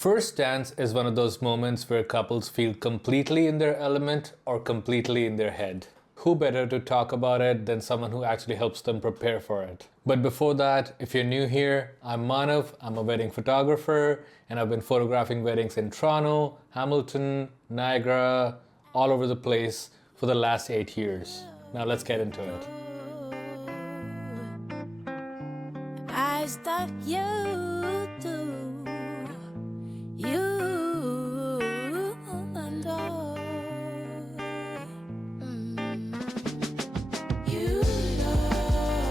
First dance is one of those moments where couples feel completely in their element or completely in their head. Who better to talk about it than someone who actually helps them prepare for it? But before that, if you're new here, I'm Manav, I'm a wedding photographer, and I've been photographing weddings in Toronto, Hamilton, Niagara, all over the place for the last 8 years. Now let's get into it. I thought you do. You and I. You darling,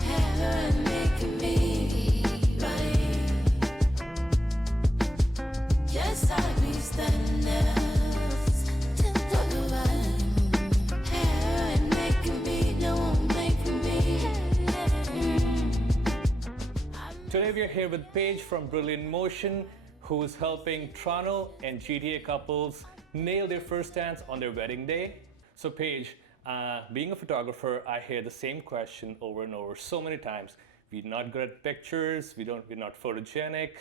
heaven making me right. Just like we stand else to talk about heaven making me, no one making me. Today we are here with Paige from Brilliant Motion, who's helping Toronto and GTA couples nail their first dance on their wedding day. So Paige, being a photographer, I hear the same question over and over so many times. We're not good at pictures, we're not photogenic.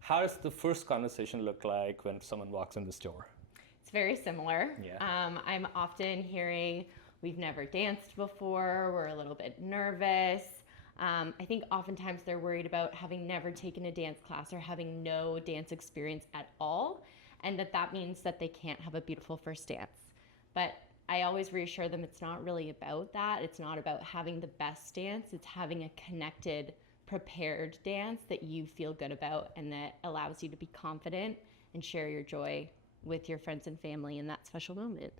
How does the first conversation look like when someone walks in the store? It's very similar. Yeah. I'm often hearing, we've never danced before, we're a little bit nervous. I think oftentimes they're worried about having never taken a dance class or having no dance experience at all, and that means that they can't have a beautiful first dance. But I always reassure them it's not really about that. It's not about having the best dance. It's having a connected, prepared dance that you feel good about and that allows you to be confident and share your joy with your friends and family in that special moment.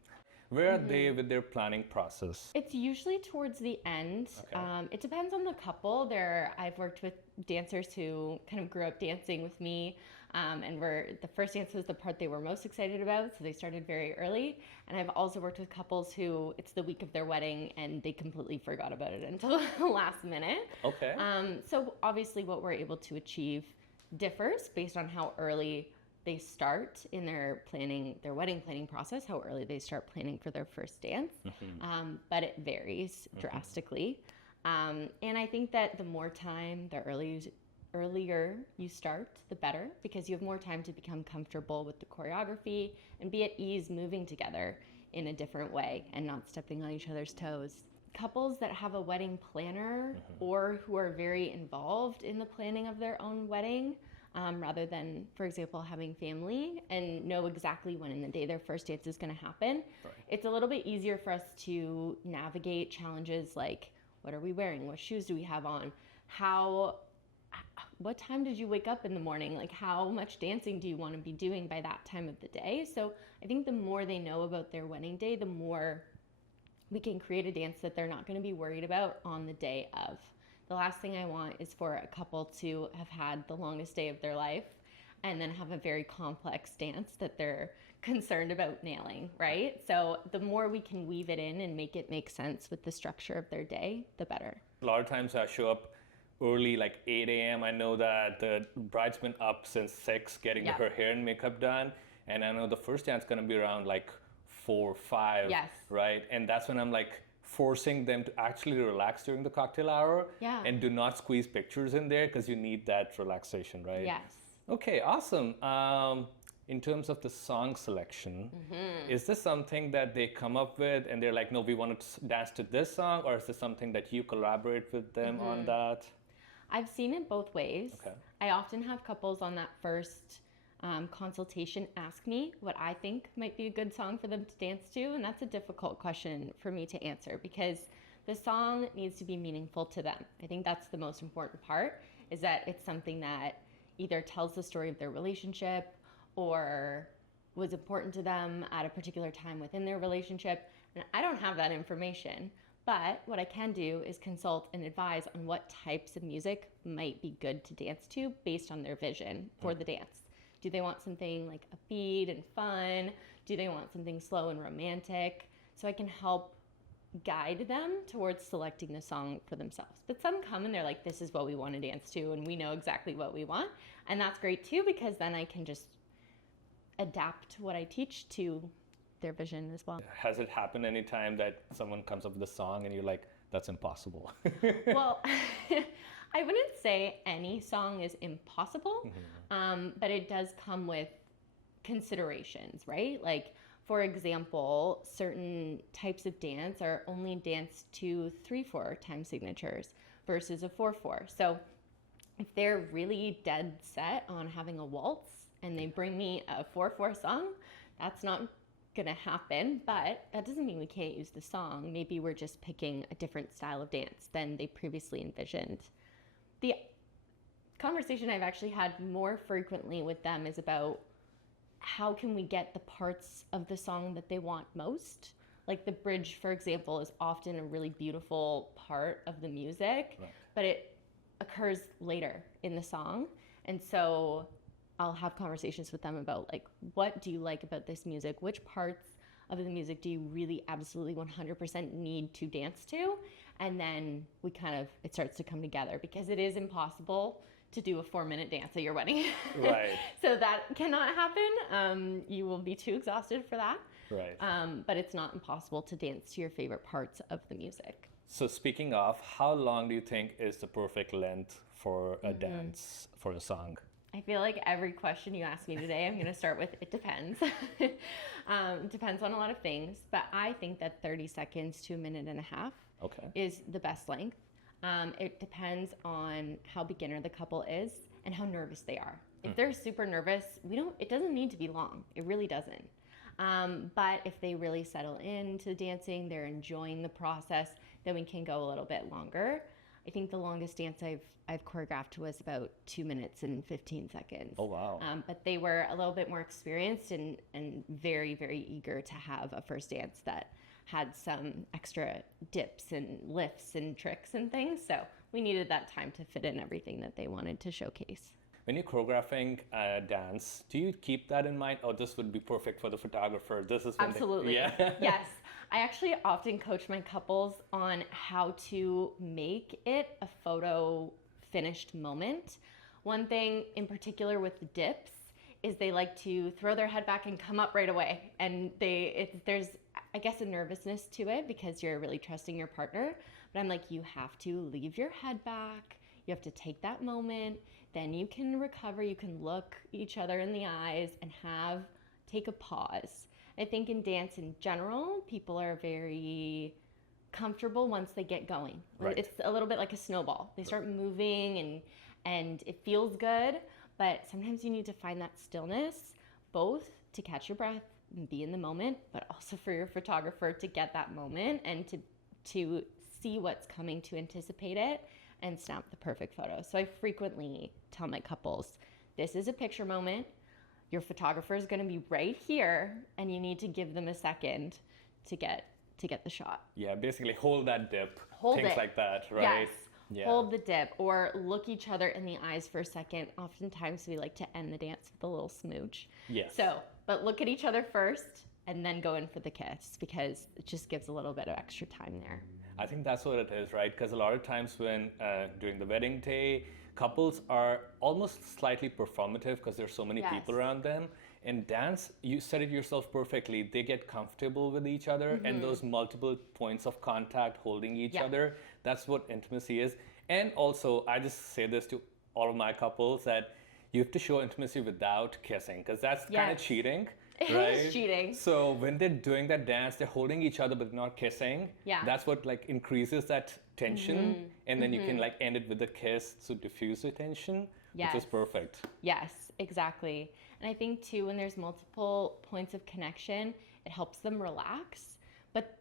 Where are they with their planning process? It's usually towards the end. Okay. It depends on the couple. I've worked with dancers who kind of grew up dancing with me, and the first dance was the part they were most excited about, so they started very early. And I've also worked with couples who it's the week of their wedding and they completely forgot about it until the last minute. Okay. So obviously what we're able to achieve differs based on how early they start in their wedding planning process, how early they start planning for their first dance. But it varies drastically. And I think that the more time, earlier you start, the better, because you have more time to become comfortable with the choreography and be at ease moving together in a different way and not stepping on each other's toes. Couples that have a wedding planner or who are very involved in the planning of their own wedding, rather than, for example, having family and know exactly when in the day their first dance is going to happen. Right. It's a little bit easier for us to navigate challenges like, what are we wearing? What shoes do we have on? What time did you wake up in the morning? Like, how much dancing do you want to be doing by that time of the day? So I think the more they know about their wedding day, the more we can create a dance that they're not going to be worried about on the day of. The last thing I want is for a couple to have had the longest day of their life and then have a very complex dance that they're concerned about nailing, right? So the more we can weave it in and make it make sense with the structure of their day, the better. A lot of times I show up early, like 8 a.m. I know that the bride's been up since 6 getting Yeah. her hair and makeup done. And I know the first dance going to be around like 4, 5, Yes. right? And that's when I'm like forcing them to actually relax during the cocktail hour. Yeah. And do not squeeze pictures in there because you need that relaxation, right? Yes. Okay, awesome. In terms of the song selection, is this something that they come up with and they're like, no, we want to dance to this song? Or is this something that you collaborate with them on that? I've seen it both ways. Okay. I often have couples on that first consultation ask me what I think might be a good song for them to dance to, and that's a difficult question for me to answer because the song needs to be meaningful to them. I think that's the most important part, is that it's something that either tells the story of their relationship or was important to them at a particular time within their relationship. And I don't have that information, but what I can do is consult and advise on what types of music might be good to dance to based on their vision for the dance. Do they want something like upbeat and fun? Do they want something slow and romantic? So I can help guide them towards selecting the song for themselves. But some come and they're like, this is what we want to dance to, and we know exactly what we want. And that's great too, because then I can just adapt what I teach to their vision as well. Has it happened any time that someone comes up with a song and you're like, that's impossible? Well, I wouldn't say any song is impossible, but it does come with considerations, right? Like, for example, certain types of dance are only danced to 3/4 time signatures versus a 4/4. So if they're really dead set on having a waltz and they bring me a 4/4 song, that's not gonna happen, but that doesn't mean we can't use the song. Maybe we're just picking a different style of dance than they previously envisioned. The conversation I've actually had more frequently with them is about how can we get the parts of the song that they want most. Like the bridge, for example, is often a really beautiful part of the music, but it occurs later in the song. And so I'll have conversations with them about, like, what do you like about this music? Which parts of the music do you really absolutely 100% need to dance to? And then it starts to come together, because it is impossible to do a 4-minute dance at your wedding. Right. So that cannot happen. You will be too exhausted for that. Right. But it's not impossible to dance to your favorite parts of the music. So speaking of, how long do you think is the perfect length for a dance, for a song? I feel like every question you ask me today, I'm going to start with, it depends. Depends on a lot of things, but I think that 30 seconds to a minute and a half is the best length. It depends on how beginner the couple is and how nervous they are. If they're super nervous, it doesn't need to be long. It really doesn't. But if they really settle into dancing, they're enjoying the process, then we can go a little bit longer. I think the longest dance I've choreographed was about 2 minutes and 15 seconds. Oh, wow. But they were a little bit more experienced and very, very eager to have a first dance that had some extra dips and lifts and tricks and things. So we needed that time to fit in everything that they wanted to showcase. When you're choreographing a dance, do you keep that in mind? Oh, this would be perfect for the photographer. This is absolutely. Yeah. Yes. I actually often coach my couples on how to make it a photo finished moment. One thing in particular with the dips is they like to throw their head back and come up right away. And there's, I guess, a nervousness to it because you're really trusting your partner. But I'm like, you have to leave your head back. You have to take that moment, then you can recover, you can look each other in the eyes and take a pause. I think in dance in general, people are very comfortable once they get going. Right. It's a little bit like a snowball. They start moving and it feels good, but sometimes you need to find that stillness, both to catch your breath and be in the moment, but also for your photographer to get that moment and to see what's coming, to anticipate it and snap the perfect photo. So I frequently tell my couples, this is a picture moment. Your photographer is going to be right here, and you need to give them a second to get the shot. Yeah, basically hold that dip. Hold things it. like that, right? Yes. Yeah. Hold the dip or look each other in the eyes for a second. Oftentimes we like to end the dance with a little smooch. Yes. So, but look at each other first and then go in for the kiss, because it just gives a little bit of extra time there. I think that's what it is, right? Because a lot of times when during the wedding day, couples are almost slightly performative because there's so many people around them. In dance, you said it yourself perfectly. They get comfortable with each other, and those multiple points of contact, holding each other, that's what intimacy is. And also, I just say this to all of my couples, that you have to show intimacy without kissing, because that's kind of cheating. It right? is cheating. So when they're doing that dance, they're holding each other but not kissing. Yeah. That's what like increases that tension, and then you can like end it with a kiss to diffuse the tension, which is perfect. Yes, exactly. And I think too, when there's multiple points of connection, it helps them relax. But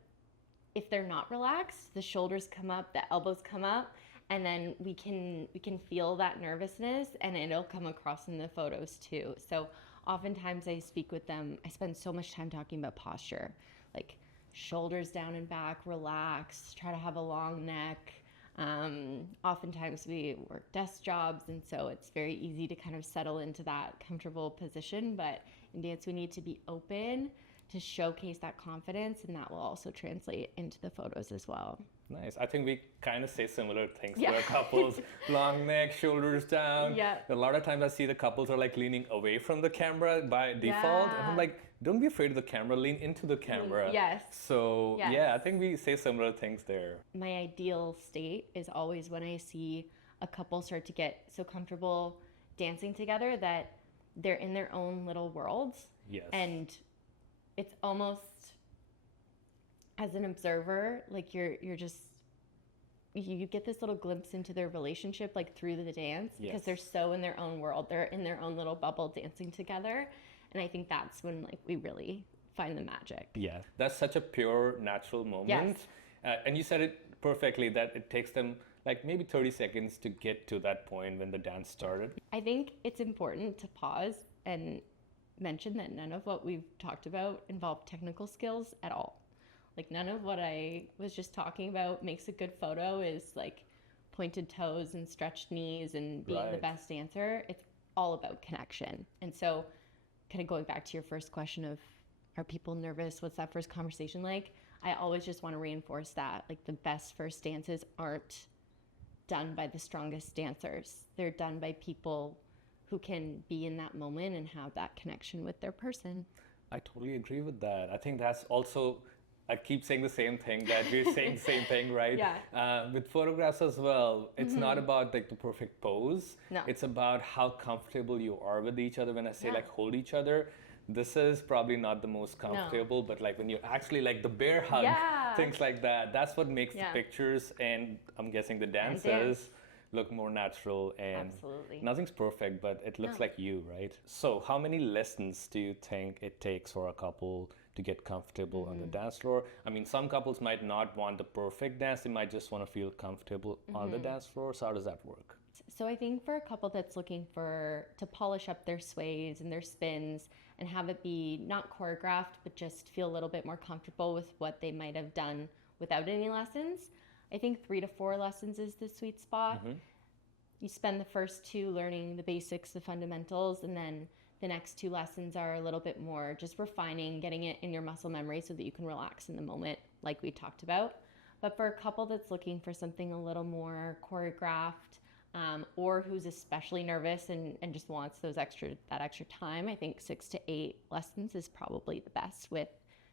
if they're not relaxed, the shoulders come up, the elbows come up, and then we can feel that nervousness, and it'll come across in the photos too. So oftentimes I speak with them, I spend so much time talking about posture, like shoulders down and back, relax, try to have a long neck. Oftentimes we work desk jobs, and so it's very easy to kind of settle into that comfortable position. But in dance, we need to be open to showcase that confidence, and that will also translate into the photos as well. Nice. I think we kind of say similar things to our couples. Long neck, shoulders down. Yeah. A lot of times I see the couples are like leaning away from the camera by default. And I'm like, don't be afraid of the camera, lean into the camera. Yes. So Yes. yeah, I think we say similar things there. My ideal state is always when I see a couple start to get so comfortable dancing together that they're in their own little worlds. Yes. And it's almost, as an observer, like you're just, you get this little glimpse into their relationship like through the dance, because Yes. they're so in their own world, they're in their own little bubble dancing together. And I think that's when like we really find the magic. Yeah, that's such a pure, natural moment. And you said it perfectly, that it takes them like maybe 30 seconds to get to that point when the dance started. I think it's important to pause and mention that none of what we've talked about involve technical skills at all. Like none of what I was just talking about makes a good photo is like pointed toes and stretched knees and being the Right. best dancer. It's all about connection. And so kind of going back to your first question of, are people nervous? What's that first conversation like? I always just want to reinforce that. Like the best first dances aren't done by the strongest dancers. They're done by people who can be in that moment and have that connection with their person. I totally agree with that. I think that's also, I keep saying the same thing, that we're saying the same thing, right? Yeah. With photographs as well, it's not about like the perfect pose. No. It's about how comfortable you are with each other. When I say Yeah. like hold each other, this is probably not the most comfortable, but like when you actually like the bear hug, Yeah. things like that, that's what makes Yeah. the pictures and I'm guessing the dances dance. look more natural. And Absolutely. nothing's perfect, but it looks No. like you, right? So how many lessons do you think it takes for a couple to get comfortable on the dance floor? I mean, some couples might not want the perfect dance, they might just want to feel comfortable on the dance floor. So how does that work? So I think for a couple that's looking to polish up their sways and their spins and have it be not choreographed, but just feel a little bit more comfortable with what they might have done without any lessons, I think 3 to 4 lessons is the sweet spot. You spend the first 2 learning the basics, the fundamentals, and then the next 2 lessons are a little bit more just refining, getting it in your muscle memory so that you can relax in the moment, like we talked about. But for a couple that's looking for something a little more choreographed, or who's especially nervous and just wants that extra time, I think 6 to 8 lessons is probably the best, with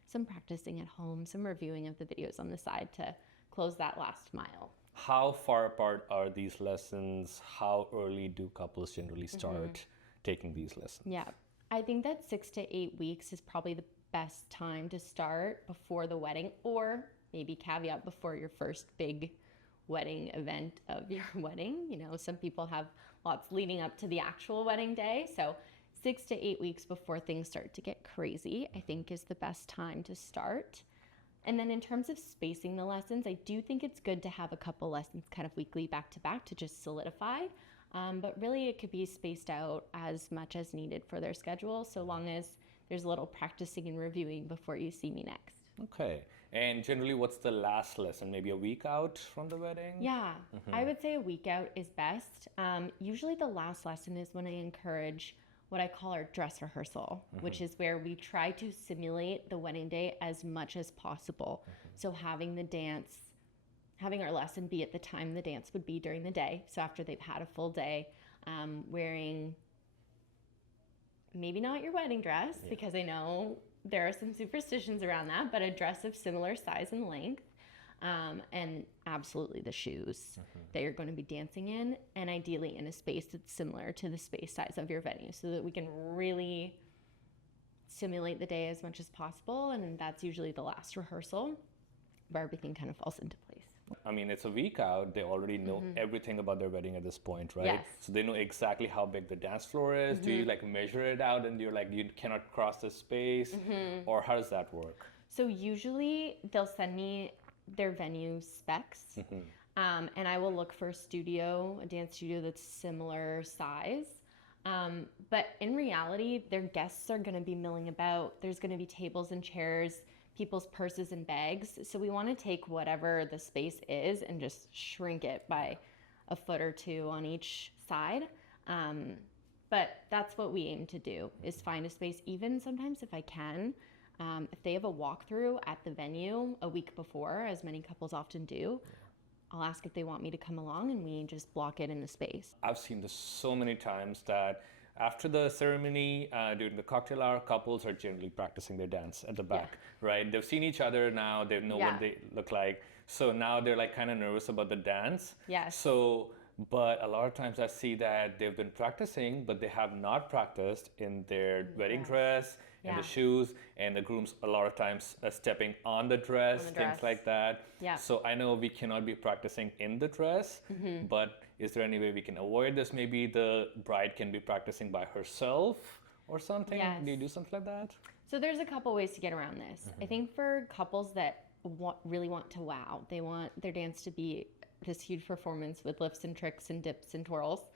some practicing at home, some reviewing of the videos on the side to close that last mile. How far apart are these lessons? How early do couples generally start taking these lessons? Yeah, I think that 6 to 8 weeks is probably the best time to start before the wedding, or maybe caveat before your first big wedding event of your wedding. You know, some people have lots leading up to the actual wedding day. So 6 to 8 weeks before things start to get crazy, I think is the best time to start. And then in terms of spacing the lessons, I do think it's good to have a couple lessons kind of weekly back to back to just solidify. But really it could be spaced out as much as needed for their schedule, so long as there's a little practicing and reviewing before you see me next. Okay. And generally, what's the last lesson? Maybe a week out from the wedding? Yeah, I would say a week out is best. Usually the last lesson is when I encourage what I call our dress rehearsal, which is where we try to simulate the wedding day as much as possible. So having our lesson be at the time the dance would be during the day. So after they've had a full day, wearing maybe not your wedding dress, because I know there are some superstitions around that, but a dress of similar size and length, and absolutely the shoes that you're going to be dancing in, and ideally in a space that's similar to the space size of your venue, so that we can really simulate the day as much as possible. And that's usually the last rehearsal where everything kind of falls into place. I mean, it's a week out. They already know everything about their wedding at this point, right? Yes. So they know exactly how big the dance floor is. Do you like measure it out and you're like, you cannot cross the space? Or how does that work? So usually they'll send me their venue specs, and I will look for a dance studio that's similar size. But in reality, their guests are going to be milling about. There's going to be tables and chairs, people's purses and bags. So we want to take whatever the space is and just shrink it by a foot or 2 on each side. But that's what we aim to do, is find a space, even sometimes if I can. If they have a walkthrough at the venue a week before, as many couples often do, I'll ask if they want me to come along and we just block it in the space. I've seen this so many times that after the ceremony, during the cocktail hour, couples are generally practicing their dance at the back, right? They've seen each other now, they know what they look like. So now they're like kind of nervous about the dance. Yes. So But a lot of times I see that they've been practicing, but they have not practiced in their wedding dress, and Yeah. the shoes, and the grooms a lot of times stepping on the dress, dress. things like that. Yeah. So I know we cannot be practicing in the dress, but is there any way we can avoid this? Maybe the bride can be practicing by herself or something? Yes. Do you do something like that? So there's a couple ways to get around this. I think for couples that really want to wow, they want their dance to be this huge performance with lifts and tricks and dips and twirls.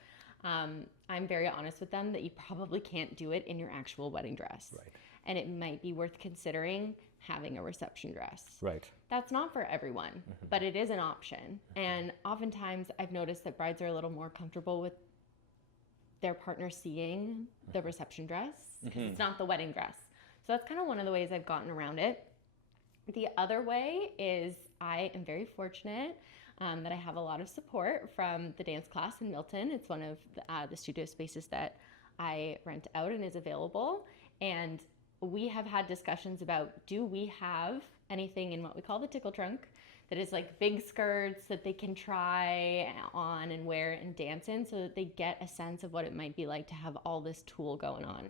I'm very honest with them that you probably can't do it in your actual wedding dress. Right. And it might be worth considering having a reception dress. Right. That's not for everyone, but it is an option. And oftentimes I've noticed that brides are a little more comfortable with their partner seeing the reception dress because it's not the wedding dress. So that's kind of one of the ways I've gotten around it. The other way is I am very fortunate that I have a lot of support from the dance class in Milton. It's one of the studio spaces that I rent out and is available. And we have had discussions about, do we have anything in what we call the tickle trunk that is like big skirts that they can try on and wear and dance in so that they get a sense of what it might be like to have all this tool going on.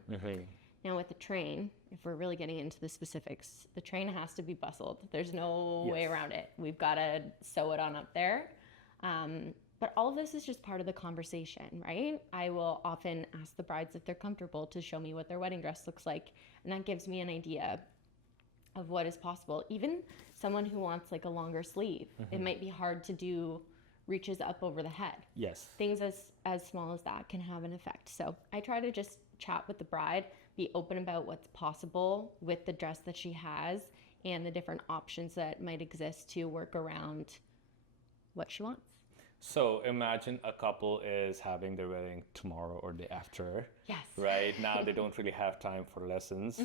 Now with the train, if we're really getting into the specifics, the train has to be bustled. There's no way around it. We've got to sew it on up there. But all of this is just part of the conversation, right? I will often ask the brides if they're comfortable to show me what their wedding dress looks like. And that gives me an idea of what is possible. Even someone who wants like a longer sleeve, it might be hard to do reaches up over the head. Yes. Things as small as that can have an effect. So I try to just chat with the bride, be open about what's possible with the dress that she has and the different options that might exist to work around what she wants. So imagine a couple is having their wedding tomorrow or the after. Yes. Right now they don't really have time for lessons.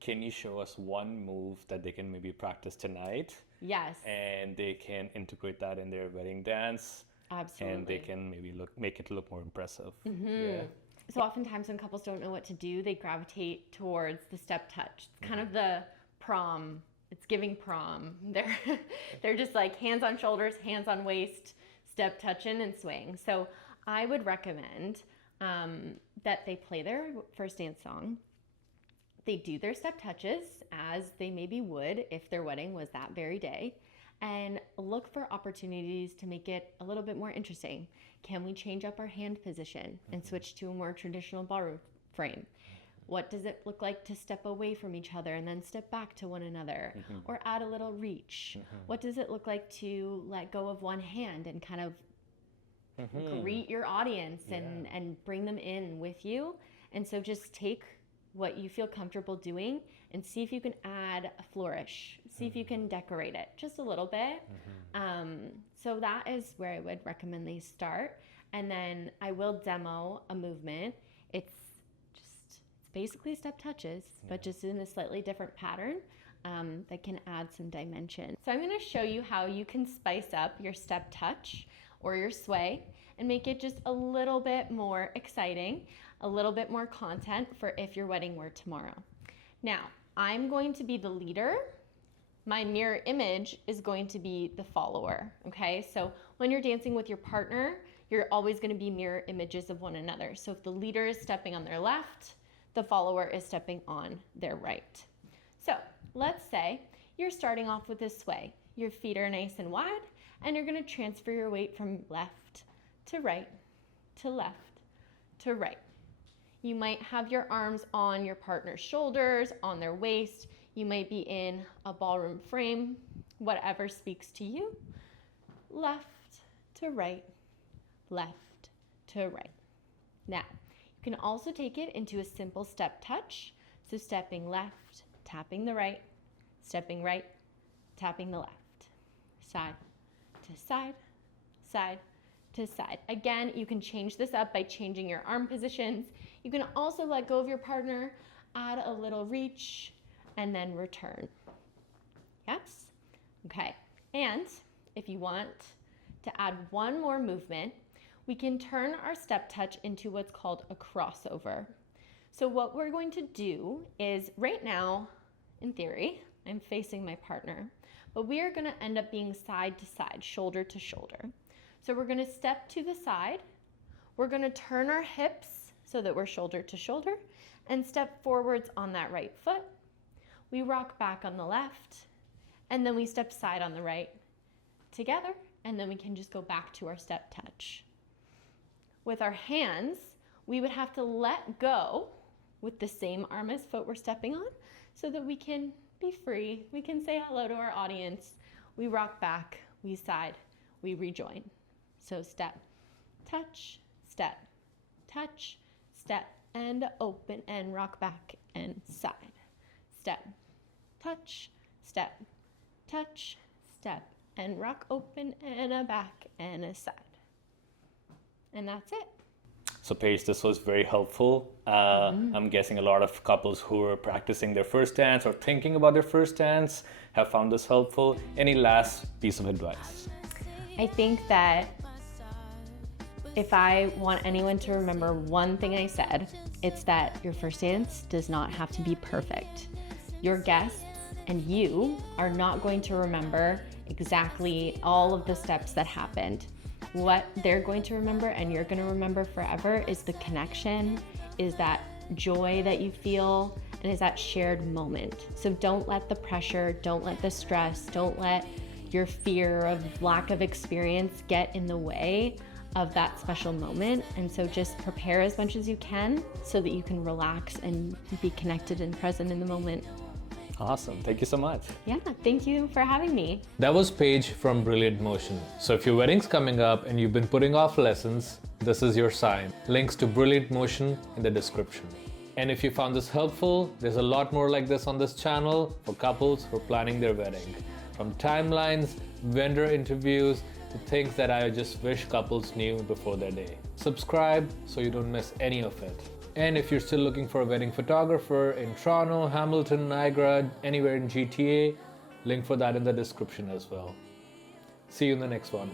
Can you show us one move that they can maybe practice tonight? Yes. And they can integrate that in their wedding dance. Absolutely. And they can maybe make it look more impressive. Yeah. So oftentimes when couples don't know what to do, they gravitate towards the step touch. It's kind of the prom. It's giving prom. They're just like hands on shoulders, hands on waist, step touching and swing. So I would recommend that they play their first dance song. They do their step touches as they maybe would if their wedding was that very day, and look for opportunities to make it a little bit more interesting. Can we change up our hand position and switch to a more traditional ballroom frame? What does it look like to step away from each other and then step back to one another, or add a little reach? What does it look like to let go of one hand and kind of greet your audience and bring them in with you? And so just take what you feel comfortable doing and see if you can add a flourish. See if you can decorate it just a little bit. So that is where I would recommend they start. And then I will demo a movement. It's basically step touches, but just in a slightly different pattern that can add some dimension. So I'm going to show you how you can spice up your step touch or your sway and make it just a little bit more exciting, a little bit more content for if your wedding were tomorrow. Now, I'm going to be the leader. My mirror image is going to be the follower, okay? So when you're dancing with your partner, you're always going to be mirror images of one another. So if the leader is stepping on their left, the follower is stepping on their right. So let's say you're starting off with this sway. Your feet are nice and wide, and you're going to transfer your weight from left to right, to left, to right. You might have your arms on your partner's shoulders, on their waist. You might be in a ballroom frame, whatever speaks to you. Left to right, left to right. Now, you can also take it into a simple step touch. So stepping left, tapping the right, stepping right, tapping the left. Side to side, side to side. Again, you can change this up by changing your arm positions. You can also let go of your partner, add a little reach, and then return. Yes? Okay. And if you want to add one more movement, we can turn our step touch into what's called a crossover. So what we're going to do is right now, in theory, I'm facing my partner, but we are going to end up being side to side, shoulder to shoulder. So we're gonna step to the side. We're gonna turn our hips so that we're shoulder to shoulder and step forwards on that right foot. We rock back on the left, and then we step side on the right together, and then we can just go back to our step touch. With our hands, we would have to let go with the same arm as foot we're stepping on so that we can be free. We can say hello to our audience. We rock back, we side, we rejoin. So step, touch, step, touch, step, and open and rock back and side. Step, touch, step, touch, step, and rock open and a back and a side. And that's it. So Paige, this was very helpful. I'm guessing a lot of couples who are practicing their first dance or thinking about their first dance have found this helpful. Any last piece of advice? I think that if I want anyone to remember one thing I said, it's that your first dance does not have to be perfect. Your guests and you are not going to remember exactly all of the steps that happened. What they're going to remember and you're going to remember forever is the connection, is that joy that you feel, and is that shared moment. So don't let the pressure, don't let the stress, don't let your fear of lack of experience get in the way of that special moment. And so just prepare as much as you can so that you can relax and be connected and present in the moment. Awesome. Thank you so much. Yeah, thank you for having me. That was Paige from Brilliant Motion. So if your wedding's coming up and you've been putting off lessons, this is your sign. Links to Brilliant Motion in the description. And if you found this helpful, there's a lot more like this on this channel for couples who are planning their wedding. From timelines, vendor interviews, to things that I just wish couples knew before their day. Subscribe so you don't miss any of it. And if you're still looking for a wedding photographer in Toronto, Hamilton, Niagara, anywhere in GTA, link for that in the description as well. See you in the next one.